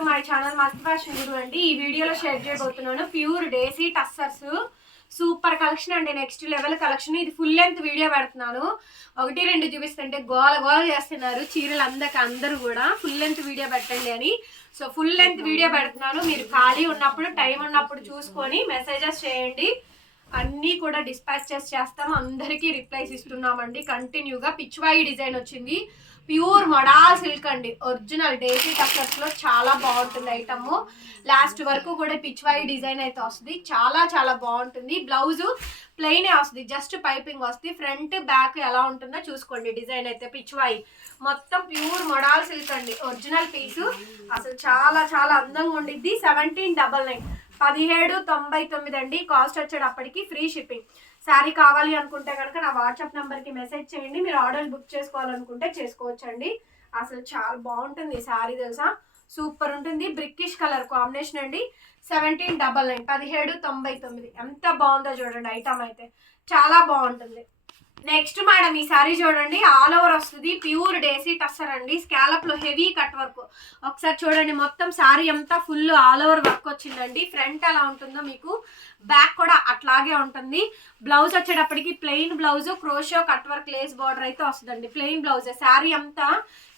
To my channel మస్త్ fashion గురు అండి. ఈ వీడియోలో షేర్ చేయబోతున్నాను ప్యూర్ డేసీ టస్సర్స్ సూపర్ కలెక్షన్ అండి. Next level collection. ఇది ఫుల్ లెంత్ వీడియో పెడుతున్నాను. ఒకటి రెండు చూపిస్తుంటే గోల గోల చేస్తున్నారు చీరలు అందరూ కూడా ఫుల్ లెంత్ వీడియో పెట్టండి అని. సో ఫుల్ లెంత్ వీడియో పెడుతున్నాను. మీరు ఖాళీ ఉన్నప్పుడు టైం ఉన్నప్పుడు చూసుకొని మెసేజెస్ చేయండి. అన్నీ కూడా డిస్పాచెస్ చేస్తాం. అందరికీ రిప్లైస్ ఇస్తున్నామండి. కంటిన్యూగా పిచ్వాయి డిజైన్ వచ్చింది. ప్యూర్ మోడల్ సిల్క్ అండి. ఒరిజినల్ డేసీ టస్సర్స్ లో చాలా బాగుంటుంది ఐటమ్. లాస్ట్ వరకు కూడా పిచ్వాయి డిజైన్ అయితే వస్తుంది. చాలా చాలా బాగుంటుంది. బ్లౌజ్ ప్లెయిన్ వస్తుంది, జస్ట్ పైపింగ్ వస్తుంది. ఫ్రంట్ బ్యాక్ ఎలా ఉంటుందో చూసుకోండి. డిజైన్ అయితే పిచ్వాయి మొత్తం ప్యూర్ మోడల్ సిల్క్ అండి. ఒరిజినల్ పీసు అసలు చాలా చాలా అందంగా ఉండిద్ది. 1799 1799 అండి. కాస్ట్ వచ్చేటప్పటికి ఫ్రీ షిప్పింగ్. శారీ కావాలి అనుకుంటే కనుక నా వాట్సాప్ నెంబర్కి మెసేజ్ చేయండి. మీరు ఆర్డర్ బుక్ చేసుకోవాలనుకుంటే చేసుకోవచ్చండి. అసలు చాలా బాగుంటుంది ఈ శారీ తెలుసా, సూపర్ ఉంటుంది. బ్రిక్కిష్ కలర్ కాంబినేషన్ అండి. 1799 1799 ఎంత బాగుందో చూడండి. ఐటమ్ అయితే చాలా బాగుంటుంది. నెక్స్ట్ మేడం ఈ సారీ చూడండి. ఆల్ ఓవర్ వస్తుంది. ప్యూర్ డేసీ టస్సర్ అండి. స్కాలప్ లో హెవీ కట్ వర్క్. ఒకసారి చూడండి. మొత్తం సారీ అంతా ఫుల్ ఆల్ ఓవర్ వర్క్ వచ్చిందండి. ఫ్రంట్ ఎలా ఉంటుందో మీకు బ్యాక్ కూడా అట్లాగే ఉంటుంది. బ్లౌజ్ వచ్చేటప్పటికి plain blouse, crochet cut work lace border అయితే వస్తుందండి. Plain blouse. శారీ అంతా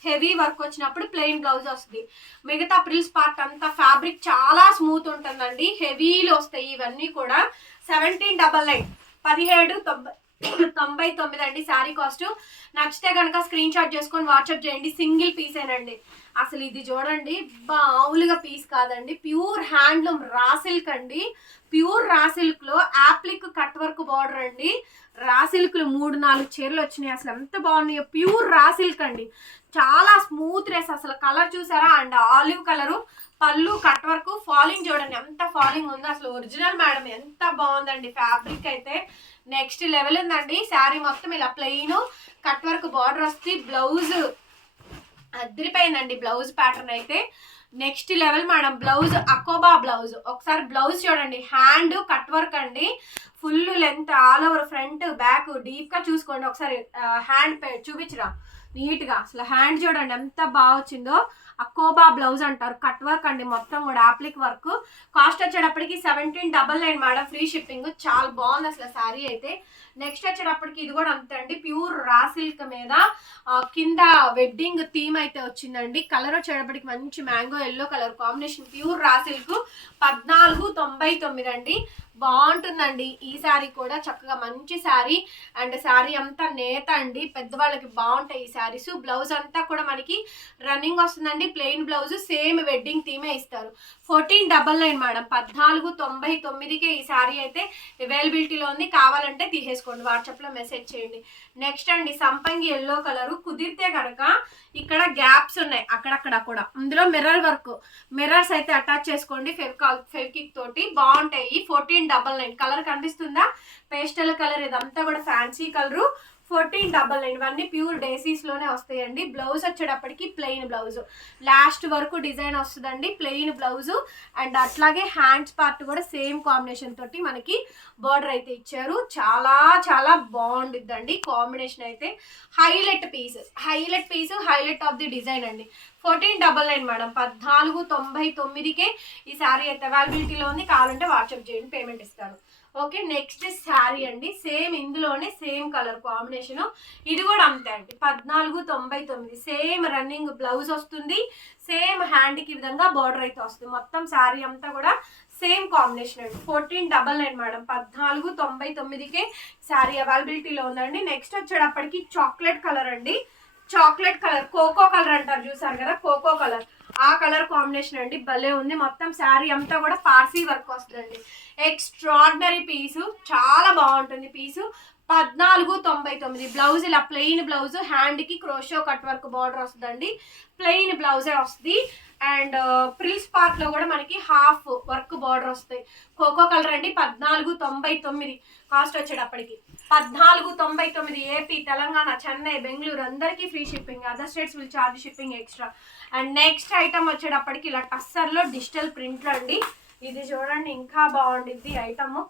హెవీ వర్క్ వచ్చినప్పుడు ప్లెయిన్ బ్లౌజ్ వస్తుంది. మిగతా ప్రిల్స్ పార్ట్ అంతా ఫ్యాబ్రిక్ చాలా స్మూత్ ఉంటుందండి. హెవీలో వస్తాయి ఇవన్నీ కూడా. 1799 1799 అండి శారీ కాస్ట్. నచ్చితే కనుక స్క్రీన్ షాట్ చేసుకొని వాట్సాప్ చేయండి. సింగిల్ పీసేనండి. అసలు ఇది చూడండి, మామూలుగా పీస్ కాదండి. ప్యూర్ హ్యాండ్లూమ్ రా సిల్క్ అండి. ప్యూర్ రా సిల్క్ లో యాప్లిక్ కట్ వర్క్ బార్డర్ అండి. రా సిల్క్ లో 3-4 చీరలు వచ్చినాయి. అసలు ఎంత బాగున్నాయో. ప్యూర్ రా సిల్క్ అండి. చాలా స్మూత్ డ్రెస్. అసలు కలర్ చూసారా, అండ్ ఆలివ్ కలరు. పళ్ళు కట్ వర్క్. ఫాలింగ్ చూడండి ఎంత ఫాలింగ్ ఉందో. అసలు ఒరిజినల్ మేడం ఎంత బాగుందండి. ఫ్యాబ్రిక్ అయితే నెక్స్ట్ లెవెల్ ఉందండి. శారీ మొత్తం ఇలా ప్లెయిన్ కట్ వర్క్ బార్డర్ వస్తుంది. బ్లౌజ్ అదిరిపోయిందండి. బ్లౌజ్ ప్యాటర్న్ అయితే నెక్స్ట్ లెవెల్ మేడం. బ్లౌజ్ అకోబా బ్లౌజ్. ఒకసారి బ్లౌజ్ చూడండి. హ్యాండ్ కట్ వర్క్ అండి. Full length all over front back deep గా చూసుకోండి. ఒకసారి హ్యాండ్ చూపించరా నీట్ గా. అసలు హ్యాండ్ చూడండి ఎంత బాగా వచ్చిందో. అకోబా బ్లౌజ్ అంటారు. కట్ వర్క్ అండి మొత్తం కూడా యాప్లిక్ వర్క్. కాస్ట్ వచ్చేటప్పటికి 1799 మేడం. Free shipping. చాలా బాగుంది అసలు శారీ అయితే. నెక్స్ట్ వచ్చేటప్పటికి ఇది కూడా అంతే అండి. ప్యూర్ రా సిల్క్ మీద కింద వెడ్డింగ్ థీమ్ అయితే వచ్చిందండి. కలర్ వచ్చేటప్పటికి మంచి mango yellow colour combination. Pure raw silk 1499 అండి. బాగుంటుందండి ఈ శారీ కూడా. చక్కగా మంచి శారీ. అండ్ శారీ అంతా నేత అండి. పెద్దవాళ్ళకి బాగుంటాయి ఈ శారీస్. బ్లౌజ్ అంతా కూడా మనకి రన్నింగ్ వస్తుందండి. Plain blouse. సేమ్ వెడ్డింగ్ థీమే ఇస్తారు. 1499 మేడం. 1499కే ఈ శారీ అయితే అవైలబిలిటీలో ఉంది. కావాలంటే తీసేసుకోండి. వాట్సాప్ లో మెసేజ్ చేయండి. నెక్స్ట్ అండి సంపంగి ఎల్లో కలర్. కుదిరితే కనుక ఇక్కడ గ్యాప్స్ ఉన్నాయి అక్కడక్కడ కూడా. ఇందులో మిర్రర్ వర్క్. మిర్రర్స్ అయితే అటాచ్ చేసుకోండి ఫెవికిక్ తోటి. బాగుంటాయి. 1499 కలర్ కనిపిస్తుందా, పేస్టల్ కలర్. ఇదంతా కూడా ఫ్యాన్సీ కలరు. 1499 ఇవన్నీ ప్యూర్ డేసీస్ లోనే వస్తాయండి. బ్లౌజ్ వచ్చేటప్పటికి ప్లెయిన్ బ్లౌజ్. లాస్ట్ వరకు డిజైన్ వస్తుందండి. Plain blouse. అండ్ అట్లాగే హ్యాండ్స్ పార్ట్ కూడా సేమ్ కాంబినేషన్ తోటి మనకి బార్డర్ అయితే ఇచ్చారు. చాలా చాలా బాగుండిద్దండి కాంబినేషన్ అయితే. Highlight piece. Highlight of the design అండి. 1499 మేడం. 1499కే ఈ శారీ అయితే అవైలబిలిటీలో ఉంది. కావాలంటే వాట్సాప్ చేయండి, పేమెంట్ ఇస్తాను. ఓకే. నెక్స్ట్ శారీ అండి. సేమ్ ఇందులోనే సేమ్ కలర్ కాంబినేషన్. ఇది కూడా అంతే అండి. 1499 సేమ్ రన్నింగ్ బ్లౌజ్ వస్తుంది. సేమ్ హ్యాండ్ కి విధంగా బార్డర్ అయితే వస్తుంది. మొత్తం శారీ అంతా కూడా సేమ్ కాంబినేషన్ అండి. 1499 మేడం. 1499కే శారీ అవైలబిలిటీలో ఉందండి. నెక్స్ట్ వచ్చేటప్పటికి చాక్లెట్ కలర్ అండి. చాక్లెట్ కలర్, కోకో కలర్ అంటారు చూసారు కదా, కోకో కలర్. ఆ కలర్ కాంబినేషన్ అండి. భలే ఉంది. మొత్తం శారీ అంతా కూడా పార్సీ వర్క్ వస్తుందండి. ఎక్స్ట్రాడినరీ పీసు. చాలా బాగుంటుంది పీసు. 1499. బ్లౌజ్ ఇలా ప్లెయిన్ బ్లౌజ్. హ్యాండ్ కి క్రోషో కట్ వర్క్ బార్డర్ వస్తుందండి. ప్లెయిన్ బ్లౌజే వస్తుంది. అండ్ ప్రిల్స్ పార్ట్ లో కూడా మనకి హాఫ్ వర్క్ బార్డర్ వస్తాయి. కోకో కలర్ అండి. 1499 కాస్ట్ వచ్చేటప్పటికి. 1499 ఏపీ, తెలంగాణ, చెన్నై, బెంగళూరు అందరికీ free shipping. Other states will charge shipping extra. And next item వచ్చేటప్పటికి ఇలా టస్సర్ లో డిజిటల్ ప్రింట్లు అండి. ఇది చూడండి ఇంకా బాగుండిద్ది ఐటమ్.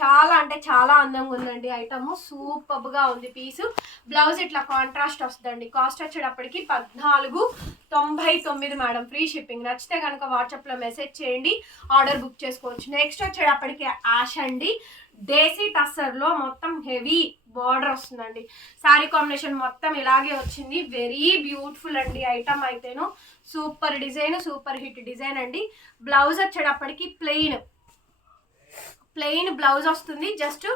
చాలా అంటే చాలా అందంగా ఉందండి ఐటమ్, సూపర్ గా ఉంది పీసు. బ్లౌజ్ ఇట్లా కాంట్రాస్ట్ వస్తుందండి. కాస్ట్ వచ్చేటప్పటికి 1499 మేడం, ఫ్రీ షిప్పింగ్. నచ్చితే కనుక వాట్సాప్ లో మెసేజ్ చేయండి, ఆర్డర్ బుక్ చేసుకోవచ్చు. నెక్స్ట్ వచ్చేటప్పటికి యాష్ అండి, దేశీ టస్సర్ లో మొత్తం హెవీ బార్డర్ వస్తుందండి. శారీ కాంబినేషన్ మొత్తం ఇలాగే వచ్చింది. వెరీ బ్యూటిఫుల్ అండి ఐటమ్ అయితేను, super design, super hit design అండి. బ్లౌజ్ వచ్చేటప్పటికి ప్లెయిన్ బ్లౌజ్ వస్తుంది, జస్ట్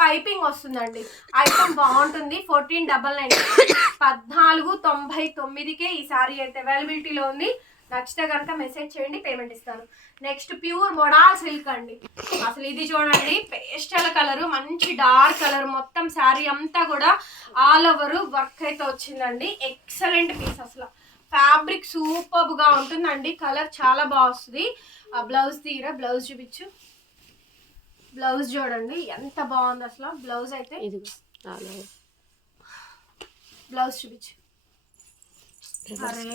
పైపింగ్ వస్తుందండి. ఐటమ్ బాగుంటుంది. 1499, 1499కే ఈ సారీ అయితే అవైలబిలిటీలో ఉంది. నచ్చితే కనుక మెసేజ్ చేయండి, పేమెంట్ ఇస్తాను. నెక్స్ట్ ప్యూర్ మొడాల్ సిల్క్ అండి. అసలు ఇది చూడండి, పేస్టల్ కలర్, మంచి డార్క్ కలర్, మొత్తం శారీ అంతా కూడా ఆల్ ఓవర్ వర్క్ అయితే వచ్చిందండి. ఎక్సలెంట్ పీస్, అసలు ఫ్యాబ్రిక్ సూపర్ గా ఉంటుందండి. కలర్ చాలా బాగా వస్తుంది. ఆ బ్లౌజ్ తీరా, బ్లౌజ్ చూపించు. బ్లౌజ్ చూడండి ఎంత బాగుంది అసలు. బ్లౌజ్ అయితే బ్లౌజ్ చూపించు. అరే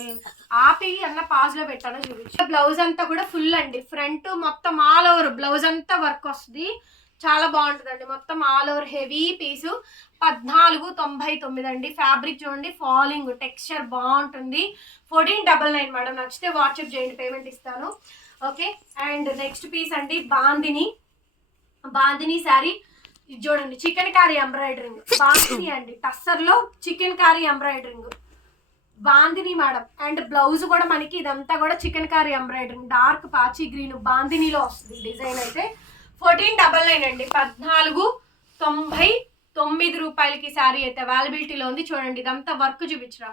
ఆపి అన్న పాజ్ లో పెట్టాలో చూపించు. బ్లౌజ్ అంతా కూడా ఫుల్ అండి, ఫ్రంట్ మొత్తం ఆల్ ఓవర్ బ్లౌజ్ అంతా వర్క్ వస్తుంది. చాలా బాగుంటుందండి. మొత్తం ఆల్ ఓవర్ హెవీ పీసు. 1499 అండి. ఫ్యాబ్రిక్ చూడండి, ఫాలింగ్ టెక్స్చర్ బాగుంటుంది. 1499 మేడం. నచ్చితే వాట్సాప్ చేయండి, పేమెంట్ ఇస్తాను. ఓకే, అండ్ నెక్స్ట్ పీస్ అండి బాందిని శారీ. ఇది చూడండి, చికెన్ కారీ ఎంబ్రాయిడరింగ్ బాందిని అండి. టస్సర్ లో chikankari embroidering bandhani madam. And blouse కూడా మనకి ఇదంతా కూడా చికెన్ కారీ ఎంబ్రాయిడరింగ్, డార్క్ పాచి గ్రీన్ బాందినిలో వస్తుంది డిజైన్ అయితే. 1499 అండి. 1499 రూపాయలకి శారీ అయితే అవైలబిలిటీలో ఉంది. చూడండి, ఇదంతా వర్క్ చూపించరా,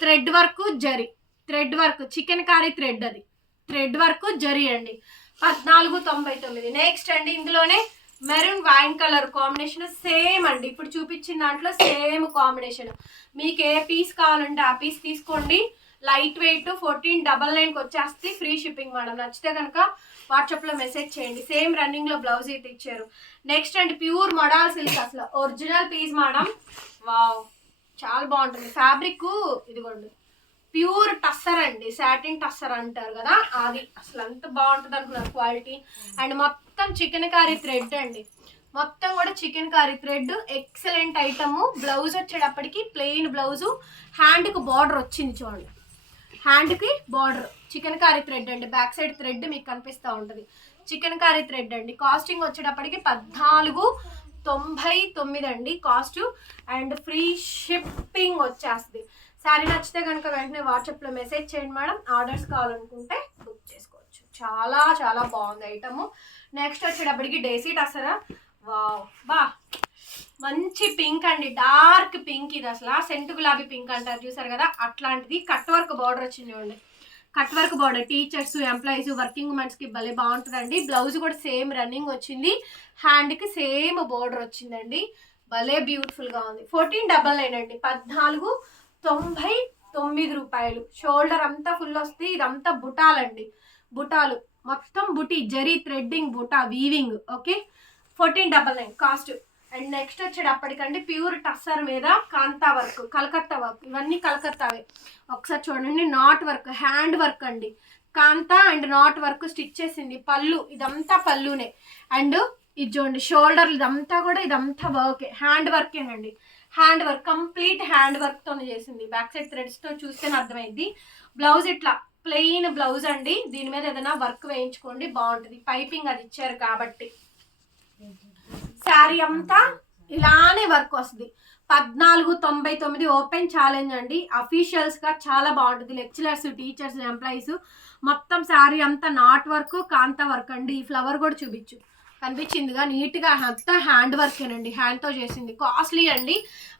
thread work, zari thread work, chikankari thread, అది థ్రెడ్ వర్క్ జరీ అండి. 1499. నెక్స్ట్ అండి, ఇందులోనే maroon wine colour combination same అండి. ఇప్పుడు చూపించిన దాంట్లో సేమ్ కాంబినేషన్. మీకు ఏ పీస్ కావాలంటే ఆ పీస్ తీసుకోండి. లైట్ వెయిట్ 1499కి వచ్చేస్తే, ఫ్రీ షిప్పింగ్ మేడం. నచ్చితే కనుక వాట్సాప్ లో మెసేజ్ చేయండి. సేమ్ రన్నింగ్ లో బ్లౌజ్ అయితే ఇచ్చారు. నెక్స్ట్ అండి, ప్యూర్ మొడాల్ సిల్క్, అసలు ఒరిజినల్ పీస్ మేడం. వావ్, చాలా బాగుంటుంది ఫ్యాబ్రిక్. ఇదిగోండి, ప్యూర్ టస్సర్ అండి, సాటిన్ టస్సర్ అంటారు కదా, అది అసలు అంత బాగుంటుంది అనుకున్నారు క్వాలిటీ. అండ్ మొత్తం చికెన్ కారీ థ్రెడ్ అండి, మొత్తం కూడా chikankari thread. Excellent item. Blouse వచ్చేటప్పటికి ప్లెయిన్ బ్లౌజు, హ్యాండ్కి బార్డర్ వచ్చింది చూడండి, హ్యాండ్కి బార్డర్ చికెన్ కారీ థ్రెడ్ అండి. బ్యాక్ సైడ్ థ్రెడ్ మీకు కనిపిస్తూ ఉంటుంది, చికెన్ కారీ థ్రెడ్ అండి. కాస్టింగ్ వచ్చేటప్పటికి 1499 అండి కాస్ట్, అండ్ ఫ్రీ షిప్పింగ్ వచ్చేస్తుంది. శారీ నచ్చితే కనుక వెంటనే వాట్సాప్లో మెసేజ్ చేయండి మేడం. ఆర్డర్స్ కావాలనుకుంటే బుక్ చేసుకోవచ్చు. చాలా చాలా బాగుంది ఐటమ్. నెక్స్ట్ వచ్చేటప్పటికి డేసీ టసరా. వావ్, మంచి పింక్ అండి, డార్క్ పింక్. ఇది అసలు సెంటు గులాబీ పింక్ అంటారు చూసారు కదా, అట్లాంటిది. కట్ వర్క్ బార్డర్ వచ్చింది చూడండి, cut work border. Teachers, employees, working women's కి భలే బాగుంటుందండి. బ్లౌజ్ కూడా సేమ్ రన్నింగ్ వచ్చింది, హ్యాండ్ కి సేమ్ బార్డర్ వచ్చిందండి. భలే బ్యూటిఫుల్ గా ఉంది. 1499 అండి. 1499 రూపాయలు. షోల్డర్ అంతా ఫుల్ వస్తుంది. ఇదంతా బుటాలండి, బుటాలు మొత్తం బుటీ, zari threading, buta weaving. Okay, 1499 cost. And next వచ్చేటప్పటికండి, ప్యూర్ టస్సర్ మీద కాంతా వర్క్, కలకత్తా వర్క్. ఇవన్నీ కలకత్తావే. ఒకసారి చూడండి, నాట్ వర్క్, హ్యాండ్ వర్క్ అండి. కాంతా అండ్ నాట్ వర్క్ స్టిచ్ చేసింది. పళ్ళు, ఇదంతా పళ్ళునే. అండ్ ఇది చూడండి, షోల్డర్, ఇదంతా కూడా ఇదంతా వర్కే, హ్యాండ్ వర్కేనండి. Hand work, complete hand work తోనే చేసింది. బ్యాక్ సైడ్ థ్రెడ్స్ తో చూస్తేనే అర్థమైంది. బ్లౌజ్ ఇట్లా ప్లెయిన్ బ్లౌజ్ అండి. దీని మీద ఏదైనా వర్క్ వేయించుకోండి, బాగుంటుంది. పైపింగ్ అది ఇచ్చారు కాబట్టి. శారీ అంతా ఇలానే వర్క్ వస్తుంది. 1499 ఓపెన్ ఛాలెంజ్ అండి. అఫీషియల్స్ గా చాలా బాగుంటుంది. లెక్చరర్స్, టీచర్స్, ఎంప్లాయీస్, మొత్తం శారీ అంతా నాట్ వర్క్, కాంతా వర్క్ అండి. ఈ ఫ్లవర్ కూడా చూపించు, కనిపించిందిగా నీట్గా. అంతా హ్యాండ్ వర్కేనండి, హ్యాండ్తో చేసింది. కాస్ట్లీ అండి,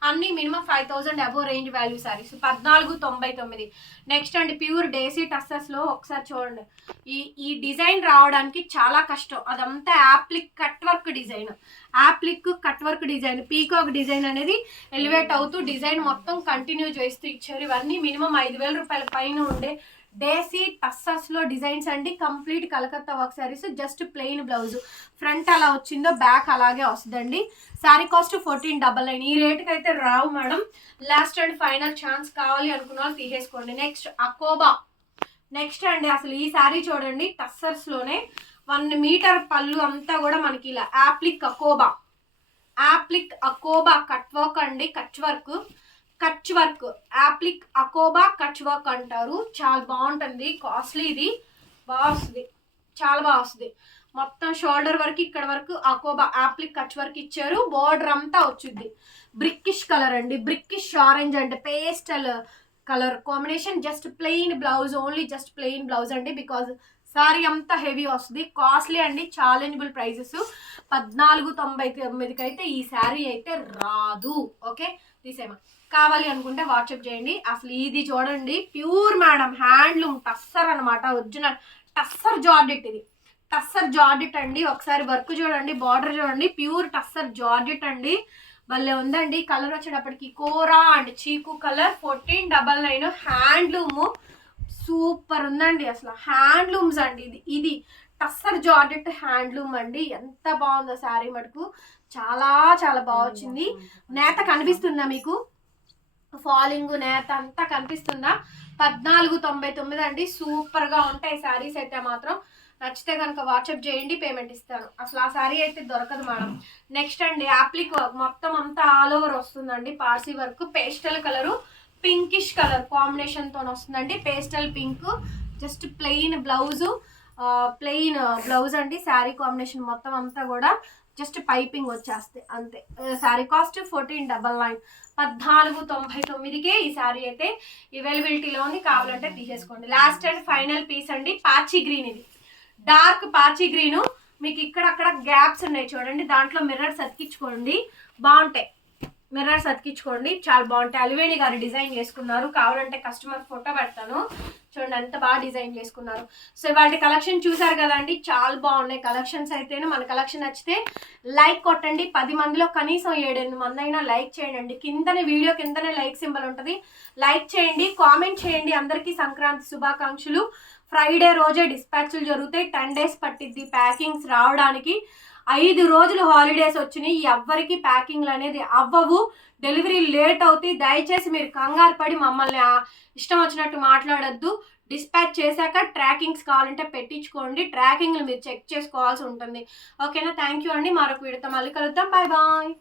అన్ని minimum 5000 above range value saris. 1499. Next అండి, ప్యూర్ డేసీ టస్సెస్లో ఒకసారి చూడండి. ఈ డిజైన్ రావడానికి చాలా కష్టం. అదంతా appliqué cut work design, appliqué cut work design, peacock design అనేది ఎలివేట్ అవుతూ డిజైన్ మొత్తం కంటిన్యూ చేస్తూ ఇచ్చారు. ఇవన్నీ మినిమం 5000 రూపాయల పైన ఉండే డేసీ టస్సర్స్ లో డిజైన్స్ అండి. Complete Calcutta work saris. Just plain blouse, front అలా వచ్చిందో బ్యాక్ అలాగే వస్తుందండి. శారీ కాస్ట్ 1499. ఈ రేటుకి అయితే రావు madam. Last and final chance, కావాలి అనుకున్న వాళ్ళు తీసేసుకోండి. నెక్స్ట్ అకోబా. నెక్స్ట్ అండి, అసలు ఈ శారీ చూడండి, టస్సర్స్ లోనే 1 మీటర్ పళ్ళు అంతా కూడా మనకి ఇలా యాప్లిక్ అకోబా కట్ వర్క్ అండి. కచ్ వర్క్ యాప్లిక్ అకోబా కచ్ వర్క్ అంటారు. చాలా బాగుంటుంది. కాస్ట్లీ, ఇది బాగా వస్తుంది, చాలా బాగా వస్తుంది. మొత్తం షోల్డర్ వరకు ఇక్కడ వరకు అకోబా యాప్లిక్ కచ్ వర్క్ ఇచ్చారు. బోర్డర్ అంతా వచ్చింది. బ్రిక్కిష్ కలర్ అండి, brickish orange and pastel colour combination. Just plain blouse, only just plain blouse అండి. బికాజ్ సారీ అంతా హెవీ వస్తుంది. కాస్ట్లీ అండి, ఛాలెంజబుల్ ప్రైజెస్. 1499కి అయితే ఈ శారీ అయితే రాదు. ఓకే, తీసేమా. కావాలి అనుకుంటే వాట్సాప్ చేయండి. అసలు ఇది చూడండి, ప్యూర్ మేడం హ్యాండ్లూమ్ టస్సర్ అనమాట. ఒరిజినల్ టస్సర్ జార్జెట్, ఇది టస్సర్ జార్జెట్ అండి. ఒకసారి వర్క్ చూడండి, బార్డర్ చూడండి, ప్యూర్ టస్సర్ జార్జెట్ అండి. భలే ఉందండి. కలర్ వచ్చేటప్పటికి కోరా అండ్ చీకు కలర్. 1499 హ్యాండ్లూమ్. సూపర్ ఉందండి. అసలు హ్యాండ్లూమ్స్ అండి. ఇది టస్సర్ జార్జెట్ హ్యాండ్లూమ్ అండి. ఎంత బాగుందో శారీ మటుకు, చాలా చాలా బాగా వచ్చింది. నేత కనిపిస్తుందా మీకు? ఫాలింగ్ నేత అంతా కనిపిస్తుందా? 1499 అండి. సూపర్ గా ఉంటాయి శారీస్ అయితే మాత్రం. నచ్చితే కనుక వాట్సాప్ చేయండి, పేమెంట్ ఇస్తాను. అసలు ఆ శారీ అయితే దొరకదు మేడం. నెక్స్ట్ అండి యాప్లిక్ వర్క్ మొత్తం అంతా ఆల్ ఓవర్ వస్తుందండి. Parsi work, pastel colour, pinkish colour combination తో వస్తుందండి. Pastel pink, just plain blouse అండి. శారీ కాంబినేషన్ మొత్తం అంతా కూడా జస్ట్ పైపింగ్ వచ్చేస్తాయి అంతే. శారీ కాస్ట్ 1499. 1499కే ఈ శారీ అయితే అవైలబిలిటీలో ఉంది. కావాలంటే తీసేసుకోండి. లాస్ట్ అండ్ ఫైనల్ పీస్ అండి, పాచి గ్రీన్. ఇది డార్క్ పాచి గ్రీన్. మీకు ఇక్కడక్కడ గ్యాప్స్ ఉన్నాయి చూడండి, దాంట్లో మిర్రర్స్ అతికించుకోండి, బాగుంటాయి. మిర్రర్స్ అతికించుకోండి, చాలా బాగుంటాయి. అలివేణి గారు డిజైన్ చేసుకున్నారు. కావాలంటే కస్టమర్ ఫోటో పెడతాను, చూడండి ఎంత బాగా డిజైన్ చేసుకున్నారు. సో ఇవాళ కలెక్షన్ చూసారు కదండి, చాలా బాగున్నాయి కలెక్షన్స్ అయితేనే. మన కలెక్షన్ నచ్చితే లైక్ కొట్టండి. 10 మందిలో కనీసం 7-8 మంది అయినా లైక్ చేయండి. కిందనే వీడియో కిందనే లైక్ సింబల్ ఉంటుంది, లైక్ చేయండి, కామెంట్ చేయండి. అందరికీ సంక్రాంతి శుభాకాంక్షలు. ఫ్రైడే రోజే డిస్పాచ్లు జరుగుతాయి. 10 days పట్టిద్ది ప్యాకింగ్స్ రావడానికి. 5 రోజులు హాలిడేస్ వచ్చినాయి, ఎవ్వరికి ప్యాకింగ్లు అనేది అవ్వవు, డెలివరీ లేట్ అవుతాయి. దయచేసి మీరు కంగారు పడి మమ్మల్ని ఇష్టం వచ్చినట్టు మాట్లాడొద్దు. డిస్పాచ్ చేశాక ట్రాకింగ్స్ కావాలంటే పెట్టించుకోండి. ట్రాకింగ్లు మీరు చెక్ చేసుకోవాల్సి ఉంటుంది. ఓకేనా? థ్యాంక్ యూ అండి. మరొక వీడియోతో మళ్ళీ కలుద్దాం. Bye bye.